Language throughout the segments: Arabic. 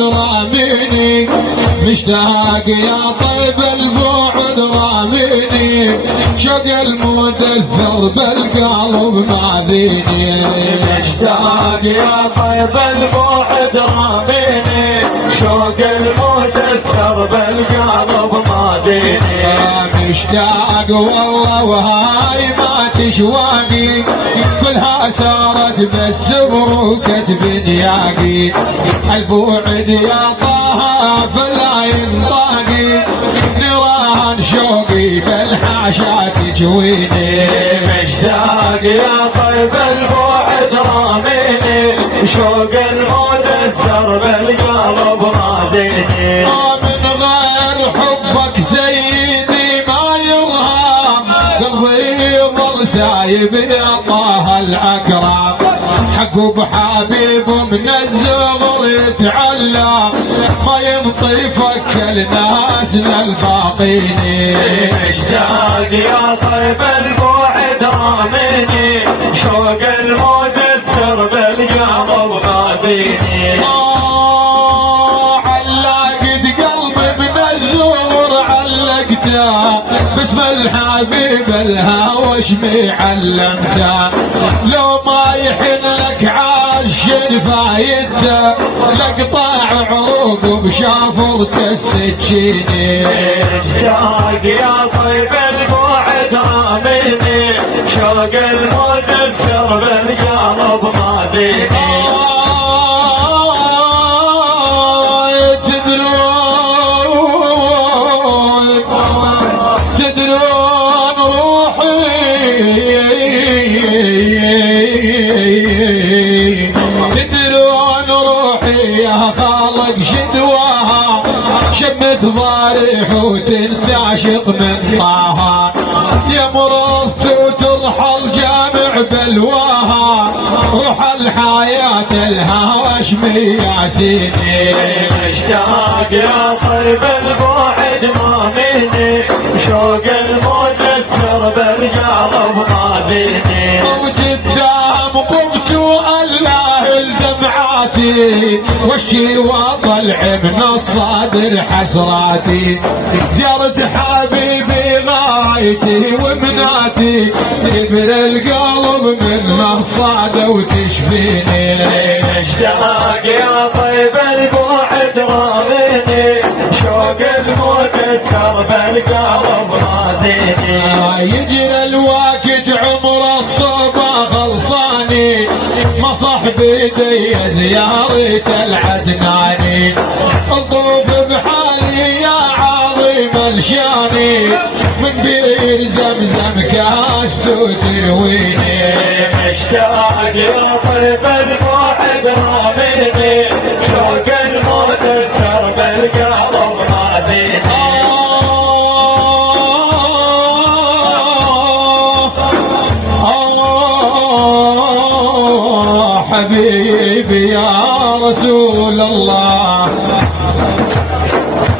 راميني، مشتاق يا طيب البعد راميني، شوق المدثر بالقلب ماذيني. مشتاق يا طيب البعد راميني، شوق المدثر بالقلب ماذيني. مشتاق والله وهاي ما تشواقي، كلها سارت بالسبر وكتب نياقي. البوعد يا طه فلا ينطاقي، نيران شوقي بالحاشا تجويني. مشتاق يا طيب البعد راميني، شوق المدثر بالقلب ماذيني. من غير حبك سيدي ما يرهام، قلبي يظل سايب يا طه الأكرم. حقه بحبيب من الزغر يتعلم، ما ينطي فك الناس للباقين. مشتاق يا طيب البعد راميني، شوق المدثر بالقلب ماذيني. علقت قلبي من الزغر علقته، باسم الحبيب الهوى شمي علمته. لو ما يحن لك عاشر فايدته، لقطع عروق بشافرته السكيني. مشتاق يا طيب البعد راميني، شوق المدثر بالقلب ماذيني. تدرون روحي، تدرون روحي يا خالق شدواها، شمت ضارح وتنتعشق من طاها. يا مرضت وترحل جامع بلواها، روح الحياة الهوى شمي ياسيني. مشتاق يا طيب البعد راميني، شوق المدثر بالقلب ماذيني. وقدام قمت والله الدمعاتي، واشكي وطلع من الصدر حسراتي. زرت حبيبي غايتي ومناتي، تبر القلب من مصاده وتشفيني. مشتاق يا طيب البعد راميني، شوق المدثر بالقلب ماذيني. يجري الوقت عمر الصبا خلصاني، مصح بيدي زيارة العدناني. الطوف بحالي يا عظيم الشاني، من بير زمزم كاس ترويني. مشتاق يا طيب البعد راميني، شوق المدثر بالقلب ماذيني. حبيبي يا رسول الله،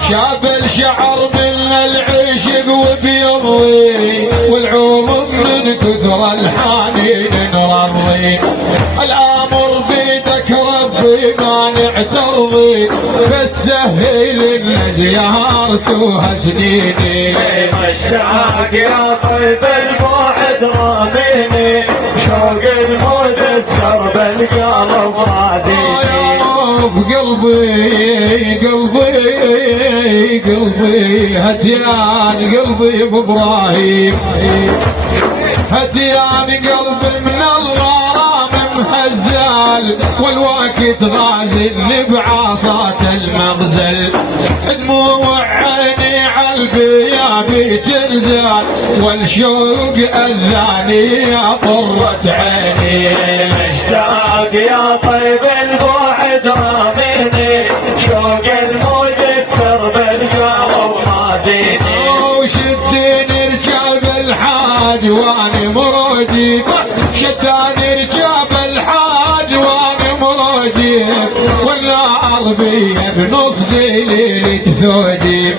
شاب الشعر من العشق وبيضوي، والعمر من كثر الحنين نرضي. الامر بيدك ربي ما نعترضي، بس سهل ان زيارتها سنيني. مشتاق يا طيب البعد راميني، شوق المدثر بالقلب ماذيني. قلبي قلبي قلبي هديان قلبي بابراهيم، هديان قلبي من الغرام مهزال، والوقت غازل بعصات المغزل. دموع عيني عالبيابي تنزل، والشوق اذاني يا قرة عيني. مشتاق يا طيب البعد راميني، شوق المدثر بالقلب ماذيني. وشدني ركاب الحاج واني مرودي، شداني ركاب الحاج واني مرودي، والنار بي بنص ليلة ثودي.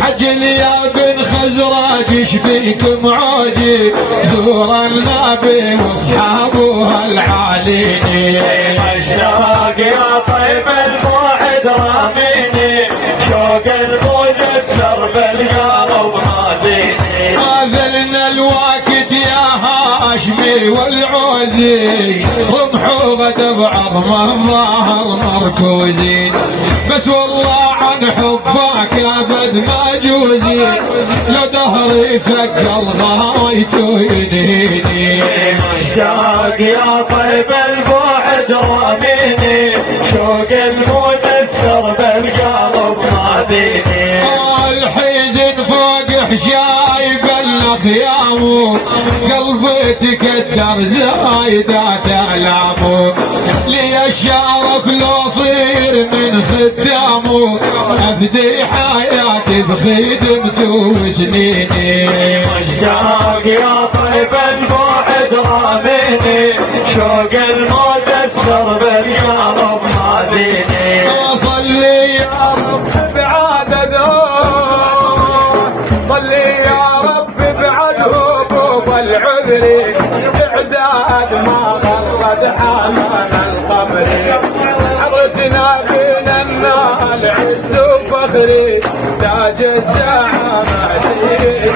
حجل يا بن خزرج ايش بيكم عودي، زور النبي واصحابه العالين. مشتاق يا طيب البعد البوعد راميني شوق المذكر بالقلب ماذيني ما ذلنا الوقت يا هاشمي والعوزي رمح وغدا بعظمه الظاهر مركوزي بس والله عن حبك ابد ما جوزي لو دهري فك الغايت وينهيني مشتاق يا طيب البوعد راميني شوق المذكر بالقلب ماذيني الحزن فوق حشايب الخيام قلبي تكدر زايدات الامه لي الشرف لو صير من خدامه افدي حياتي بخدمته وسنيني مشتاق يا طيب البوعد راميني شوق المذكر بالقلب ماذيني صلي يا رب بعدد صلي يا رب بعدهم والعذر اعداد ما غرد حمام القمر حضرتنا بين النال عز وفخري تاج الزعامة سيد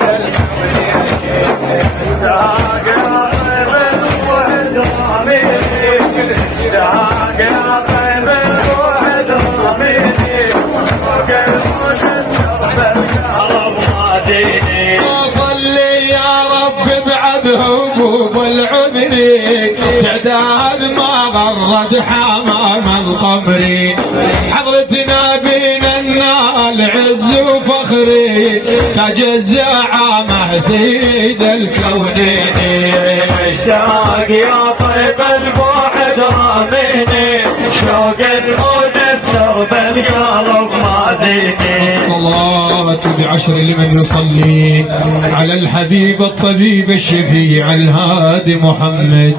مشتاق يا طيب البوعد راميني مشتاق يا طيب البوعد راميني شوق المذكر بالقلب ماذيني صلي يا رب بعدهم والعذر تعداد ما غرد حمام القمر حضرتنا بين النال عز وفخري تاج الزعامة سيد الكونين مشتاق يا طيب البوعد راميني شوق المذكر بالقلب ماذيني الصلاة بعشر لمن يصلي على الحبيب الطبيب الشفيع الهادي محمد